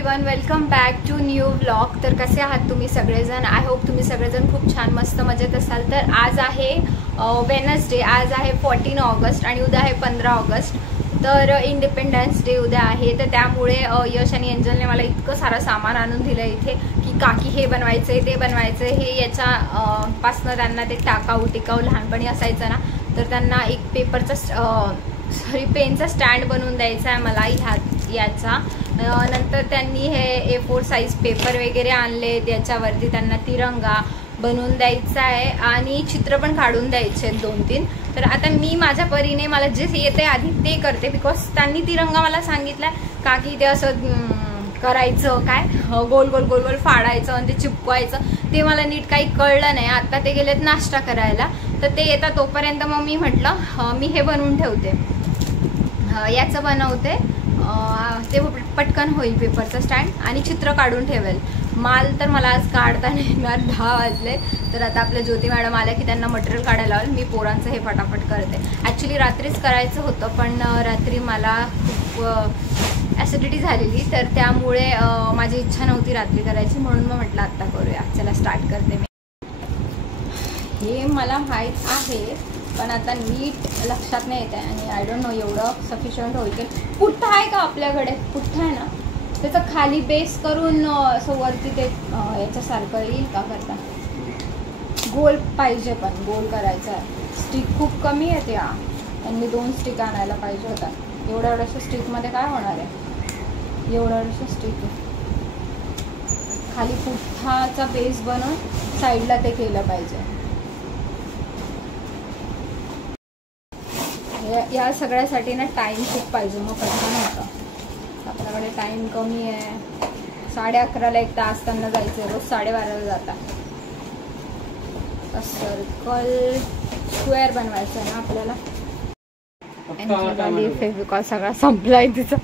Everyone, welcome back to new vlog. तर कसे आहात तुम्ही सगळेजण? आय होप तुम्ही सगळेजण खूप छान मस्त मजेत असाल। तर आज आहे वेनसडे, आज आहे 14 ऑगस्ट आणि उद्या आहे 15 ऑगस्ट। तर इंडिपेंडन्स डे उद्या आहे। तर त्यामुळे यश आणि एंजलने मला इतकं सारं सामान आणून दिलं इथे की काकी हे बनवायचं ते बनायचं। हे याच्या पासनं त्यांना ते टिकाऊ लहानपणी असायचं ना, तर त्यांना एक पेपरचा पेनचा स्टँड बनवून द्यायचा आहे मला याचा। नंतर त्यांनी हे A4 साईज पेपर वगैरे आणले, त्याच्यावरती त्यांना तिरंगा बनवून द्यायचा आहे आणि चित्र पण काढून द्यायचे 2-3। तर आता मी माझ्या परीने मला जे येते आधी ते करते, बिकॉज त्यांनी तिरंगा मला सांगितलं का की ते असं करायचं, काय गोल गोल गोल गोल फाडायचं आणि ते चिपकवायचं। ते मला नीट काही कळलं नाही। आता ते गेलेत नाश्ता करायला, तर ते येतात तोपर्यंत मग मी म्हटलं मी हे बनवून ठेवते, याचं बनवते, ते पटकन होईल पेपरचं स्टँड आणि चित्र काढून ठेवेल। माल तर मला आज काढता नाही येणार, 10 वाजले। तर आता आपल्या ज्योती मॅडम आल्या की त्यांना मटेरियल काढायला लावेल। मी पोरांचं हे फटाफट करते। ॲक्च्युली रात्रीच करायचं होतं, पण रात्री मला खूप ॲसिडिटी झालेली, तर त्यामुळे माझी इच्छा नव्हती रात्री करायची, म्हणून मग म्हटलं आत्ता करूया। चला स्टार्ट करते मी। हे मला माहीत आहे, पण आता नीट लक्षात नाही येत आहे आणि आय डोंट नो एवढं सफिशियंट होईल की। पुठ्ठा आहे का आपल्याकडे? पुठ्ठा आहे ना, त्याचा खाली बेस करून असं वरती ते याच्यासारखं येईल का करता? गोल पाहिजे, पण गोल करायचा आहे। स्टिक खूप कमी आहेत या, त्यांनी 2 स्टिक आणायला पाहिजे होता। एवढ्या स्टिकमध्ये काय होणार आहे? एवढ्या स्टिक खाली पुठ्ठाचा बेस बनवून साईडला ते केलं पाहिजे। या सगळ्यासाठी ना टाइम खूप पाहिजे, मग पटकन होतं। आपल्याकडे टाइम कमी आहे। 11:30ला 1 तास त्यांना जायचं, रोज 12:30ला जातात। सर्कल स्क्वेअर बनवायचं आहे ना आपल्याला। फेविकॉल सगळा संपलाय तिचा।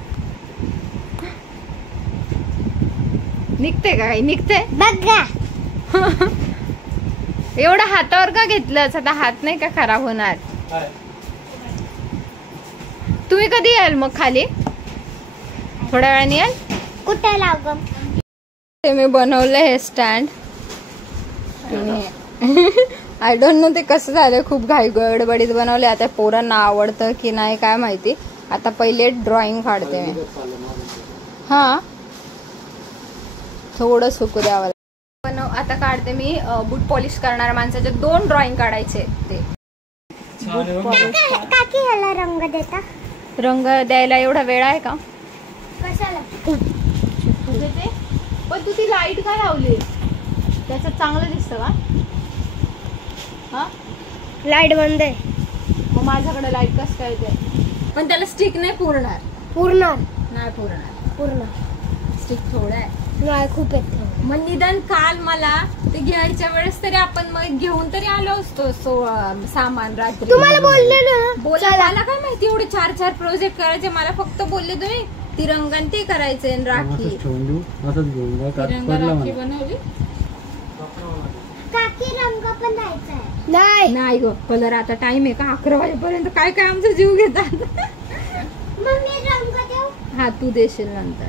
निघते का काही? निघते बघा। एवढं हातावर का घेतलंच? आता हात नाही का खराब होणार? तुम्ही कधी याल मग खाली? थोड्या वेळाने याल? कुठे लागम? ते मी बनवलं हे स्टँड। आय डोंट नो ते कसं झालं, खूप घाई गडबडीत बनवले। आता पोरांना आवडतं की नाही काय माहिती। आता पहिले ड्रॉइंग काढते मी। हा, थोडं सुकू द्यावं। पण आता काढते मी बूट पॉलिश करणाऱ्या माणसाचे 2 ड्रॉइंग काढायचे। ते काकी ह्याला रंग देता? रंग द्यायला एवढा वेळ आहे का? कशाला? तुझे ते पण तू ती लाईट काय लावली? त्याच्यात चांगलं दिसतं का? हा, लाईट बंद आहे। मग माझ्याकडे लाईट कसं काय ते? पण त्याला स्टिक नाही पुरणार। नाही पुरणार। स्टिक थोडं आहे, नाही खूप आहे। मग निदान काल मला ते घ्यायच्या वेळेस तरी आपण मग घेऊन तरी आलो असतो सामान रात्री। तुम्हाला बोललेलं ना? मला काय माहिती एवढे 4 प्रोजेक्ट करायचे। मला फक्त बोलले तुम्ही तिरंगण ते करायचे, राखी तिरंगा राखी बनवली। काकी रंग पण द्यायचा आहे? नाही ग, कलर आता टाइम आहे का? 11 वाजेपर्यंत काय काय आमचा जीव घेतात। मग मी रंग देऊ? हा, तू देशील नंतर।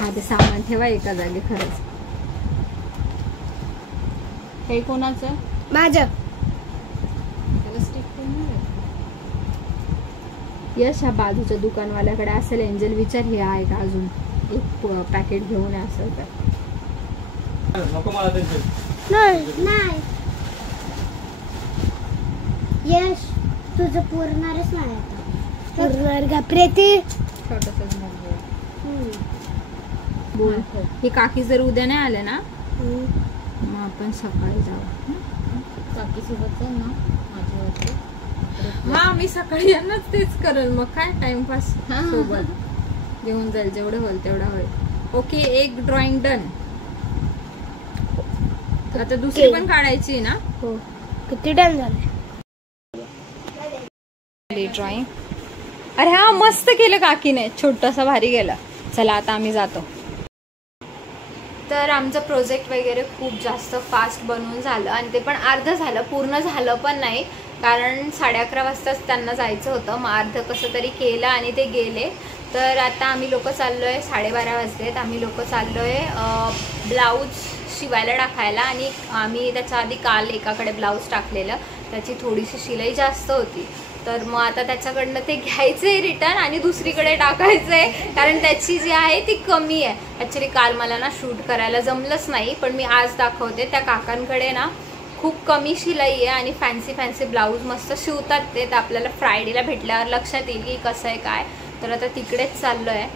हा, ते सामान ठेवा एका जागी। खरंच हे कोणाचं? माझं। यश ह्या बाजूच्या दुकानवाल्याकडे असेल, एंजल विचार हे आहे का अजून एक पॅकेट घेऊन असेल तर। नाही यश, तुझं पुरणारच नाही आता। पुरणार का प्रीती? छोटसच बोल। हे काकी जर उद्या नाही आले ना, मग आपण सकाळी जाऊ। काकी सोबत जाऊ ना माझ्यावरती। हा, मी सकाळी यांनाच तेच करेल, मग काय टाइमपास सोबत घेऊन जाईल। जेवढं होईल तेवढं होईल। ओके, एक ड्रॉइंग डन। आता दुसरी पण काढायची ना? हो। किती डन झाले ड्रॉइंग? अरे हा, मस्त केलं काकीने, छोटंसं भारी गेलं। चला आता आम्ही जातो। तर आमचं प्रोजेक्ट वगैरे खूप जास्त फास्ट बनवून झालं आणि ते पण अर्ध झालं, पूर्ण झालं पण नाही, कारण 11:30 वाजताच त्यांना जायचं होतं। मग अर्ध कसं तरी केलं आणि ते गेले। तर आता आम्ही लोक चाललोय, 12:30 वाजलेत. आम्ही लोक चाललोय ब्लाऊज शिवायला टाकायला. आणि आम्ही त्याच्या आधी काल एकाकडे ब्लाऊज टाकलेलं, त्याची थोडीशी शिलाई जास्त होती. तर मग आता त्याच्याकडनं ते घ्यायचं आहे रिटर्न आणि दुसरीकडे टाकायचं आहे, कारण त्याची जी आहे ती कमी आहे. ॲक्च्युली काल मला ना शूट करायला जमलंच नाही, पण मी आज दाखवते. त्या काकांकडे ना खूप कमी शिलाई आहे आणि फॅन्सी ब्लाऊज मस्त शिवतात ते. तर आपल्याला फ्रायडेला भेटल्यावर लक्षात येईल की कसं आहे काय. तर आता तिकडेच चाललो आहे.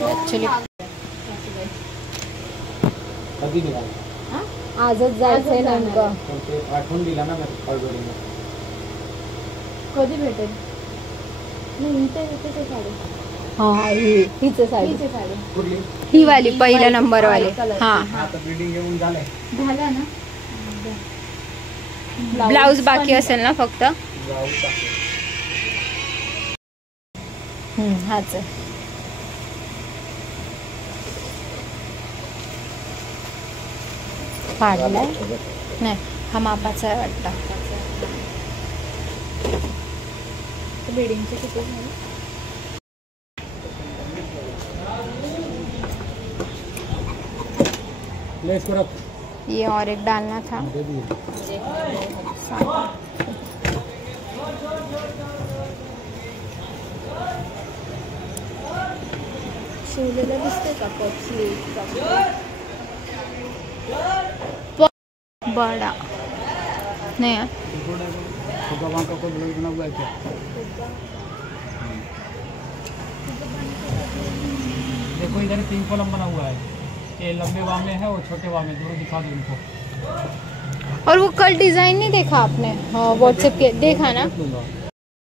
ॲक्च्युली आजच जायचंय नेमकं. आठवण दिला ना कधी भेटेल? हा हीच साडी ही वाली पहिल्या नंबर वाली. हा झाला ना. ब्लाऊज बाकी असेल ना फक्त. हाच आहे. काढलाय नाही, हा मापाचा आहे वाटतं. बिल्डिंगचे किती झाले? ये और एक डालना था. शिवलेलं दिसते का पक्षी? बड़ा नहीं है. देखो इधर 3 कॉलम बना हुआ है, ये लंबे वामे है और छोटे वामे, दोनों दिखा दो उनको. और वो कल डिजाइन नहीं देखा आपने? हाँ व्हाट्सएप के देखा ना.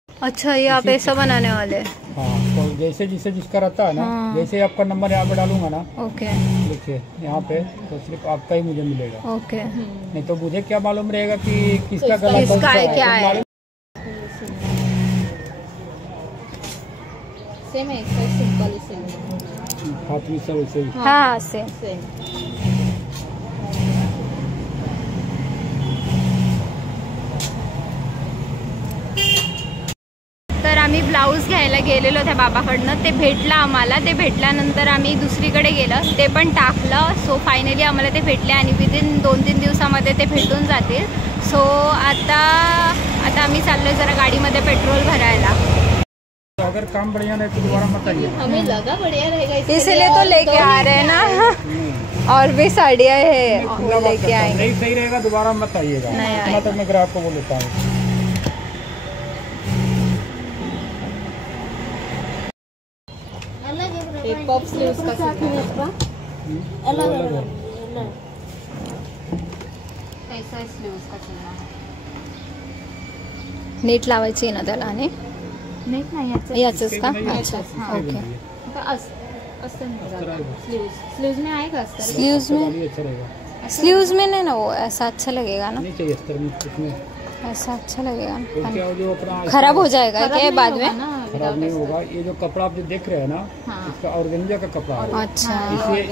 अच्छा ये आप ऐसा बनाने वाले हैं? हाँ, तो जैसे जिसे जिसका रहता है ना. हाँ. जैसे आपका नंबर यहाँ पे डालूंगा ना. ओके. देखिए यहाँ पे तो सिर्फ आपका ही मुझे मिलेगा. ओके. नहीं तो मुझे क्या मालूम रहेगा कि किसका गला कौन सा है, क्या है. सेम है, सिंपल सेम. हाथ में सब वैसे ही. हाँ सेम. तर आम्ही ब्लाऊज घ्यायला गेलेलो त्या बाबाकडनं. ते भेटलं आम्हाला. ते भेटल्यानंतर आम्ही दुसरीकडे गेलं, ते पण टाकलं. सो फायनली आम्हाला ते भेटले आणि विदिन 2-3 दिवसामध्ये ते भेटून जातील. सो आता आम्ही चाललोय जरा गाडीमध्ये पेट्रोल भरायला. तो अगर काम बढ़िया नहीं तो दोबारा मत आइए. हमें लगा बढ़िया रहेगा, इसलिए तो लेके आ रहे हैं ना. और भी साड़ियाँ है लेके आएंगे. नहीं सही रहेगा दोबारा मत आइएगा. इतना तक मैं ग्राहक को बोल देता हूँ. पॉप स्लीव्स का अलग ऐसा स्लीव्स का चलना है. नीट लावायची आहे ना त्याला. आणि नीट नाही याचंच का? अच्छा ओके. स्लीव्स में आएगा अस्तर. स्लीव्स में नहीं ना, वो ऐसा अच्छा लगेगा ना. नहीं चाहिए अस्तर में, इसमें ऐसा अच्छा लगेगा. क्या जो अपना खराब हो जाएगा क्या बाद में? खराब नहीं होगा. ये जो कपड़ा आप जो देख रहे हैं ना, इसका ऑर्गेन्जा का कपड़ा है. अच्छा.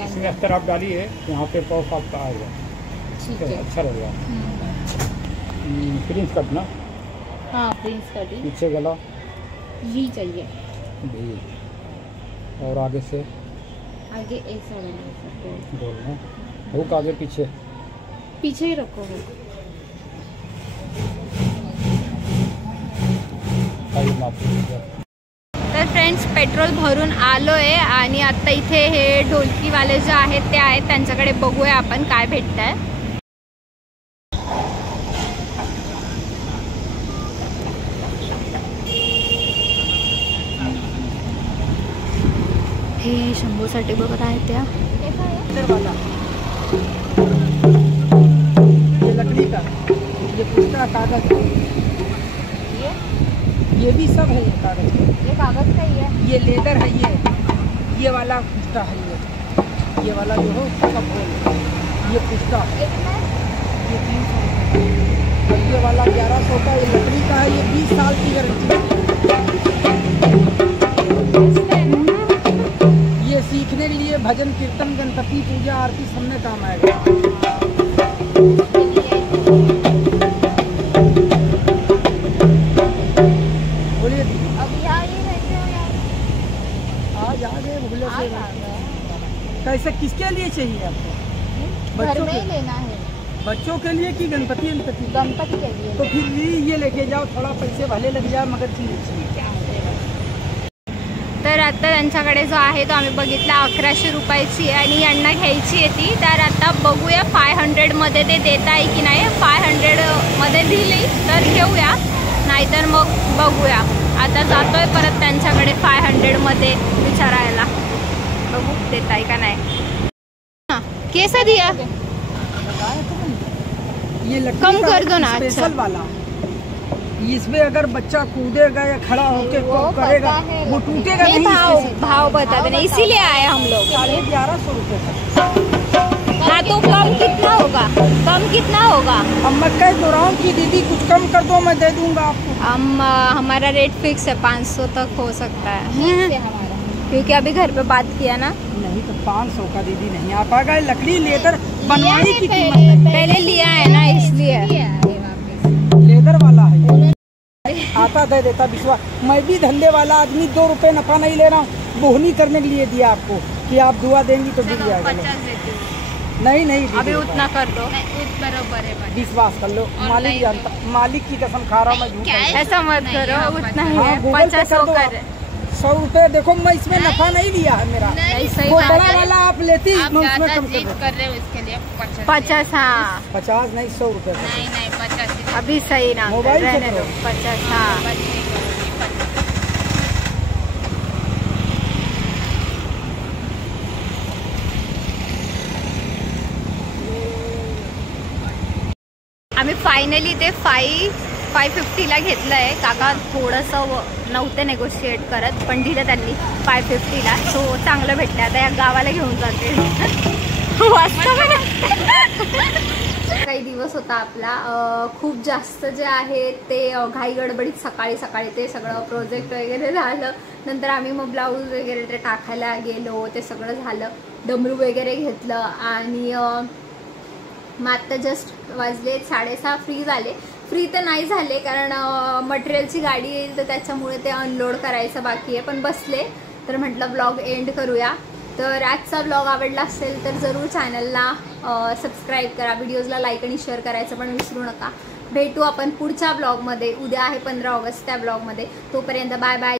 इसमें अस्तर आप डालिए, यहाँ पे पॉफ आपका आएगा. ठीक है, अच्छा लगेगा. प्रिंस कट ना. हाँ प्रिंस कट ही. पीछे गला वी चाहिए. और आगे से आगे ऐसा बोलना. हुक आगे पीछे ही रखो. तर फ्रेंड्स पेट्रोल भरून आलोय आणि आता इथे हे ढोलकीवाले जे आहेत ते आहेत, त्यांच्याकडे बघूया आपण काय भेटतंय. हे शंभूसाठी बघत आहेत त्या. लकड़ी का ये पुष्टा कागज है. ये भी सब है कागज. ये कागज का ही है. ये लेदर है. ये वाला पुष्टा है. ये वाला जो हो उसका बोल. ये पुष्टा ये 300 और ये वाला 1100 का. ये लकड़ी का है. ये 20 साल की गारंटी. ये सीखने के लिए भजन कीर्तन गणपति पूजा आरती सब में काम आएगा. आज आ गए भूले से। कैसे किसके लिए चाहिए आपको? घर में ही लेना है। बच्चों के लिए कि गणपति गणपति के लिए। तो फिर ये लेके जाओ, थोड़ा पैसे भले लग जाए मगर चीज चाहिए। तर आता त्यांच्याकडे जो आहे तो आम्ही बघितला 1100 रुपयाची आहे आणि यांना घ्यायची आहे ती। तर आता बघूया 500 मध्ये ते देत आहे की नाही। 500 मध्ये दिली तर घेऊया, नाहीतर मग बघूया। आता जातोय परत त्यांच्याकडे 500 मध्ये विचारायला, बघू देत आहे का नाही। कैसा दिया? ये लकड़ी कम का कर दो ना। स्पेशल अच्छा वाला, इसमें अगर बच्चा कूदेगा या खड़ा होके तो करेगा वो टूटेगा नहीं। भाव बता देना, इसीलिए आए हम लोग। 1150 रुपये का। हाँ तो कम कितना होगा? कम कितना होगा? अब मैं कह तो रहा हूँ कि दीदी कुछ कम कर दो, मैं दे दूंगा आपको। हमारा रेट फिक्स है, 500 तक हो सकता है क्योंकि अभी घर पे बात किया ना। नहीं तो 500 का दीदी नहीं आ पाएगा। लकड़ी लेदर बनवाई की कीमत है। पहले लिया है ना इसलिए। लेदर वाला है, आता दे देता विश्वास। मैं भी धंधे वाला आदमी, 2 रुपए नफा नहीं ले रहा हूँ, बोहनी करने के लिए दिया आपको कि आप दुआ देंगी तो बिक जाएगा। 50 देती हूँ। नहीं अभी उतना कर दो, बराबर है। विश्वास कर लो, मालिक जानता, मालिक की कसम खा रहा हूँ मैं, झूठ नहीं। ऐसा मत करो, उतना ही हाँ, है। गूगल पे 50 कर दो कर। 100 रुपए। देखो मैं इसमें नफा नहीं लिया है मेरा, सही वो बात बड़ा है। वाला आप लेती, मैं उसमें कम कर देता। रहे हो इसके लिए 50। हाँ 50 नहीं 100 रुपए का। नहीं 50। अभी सही ना, मोबाइल से रहने दो। करो। 50। हाँ आम्ही फायनली ते 550ला घेतलं आहे। काका थोडंसं नव्हते नेगोशिएट करत, पण दिलं त्यांनी 550ला। सो चांगलं भेटलं। आता या गावाला घेऊन जाते। काही दिवस होता आपला, खूप जास्त जे आहे ते घाई गडबडीत सकाळी ते सगळं प्रोजेक्ट वगैरे झालं। नंतर आम्ही मग ब्लाऊज वगैरे ते टाकायला गेलो, ते सगळं झालं। डमरू वगैरे घेतलं आणि मग आता जस्ट वाजले 6:30 फ्री झाले। फ्री तर नाही झाले कारण मटेरियलची गाडी येईल तर त्याच्यामुळे ते अनलोड करायचं बाकी आहे, पण बसले तर म्हटलं ब्लॉग एंड करूया। तर आजचा ब्लॉग आवडला असेल तर जरूर चॅनलला सबस्क्राईब करा, व्हिडिओजला लाईक आणि शेअर करायचं पण विसरू नका। भेटू आपण पुढच्या ब्लॉगमध्ये। उद्या आहे 15 ऑगस्ट, त्या ब्लॉगमध्ये। तोपर्यंत बाय बाय।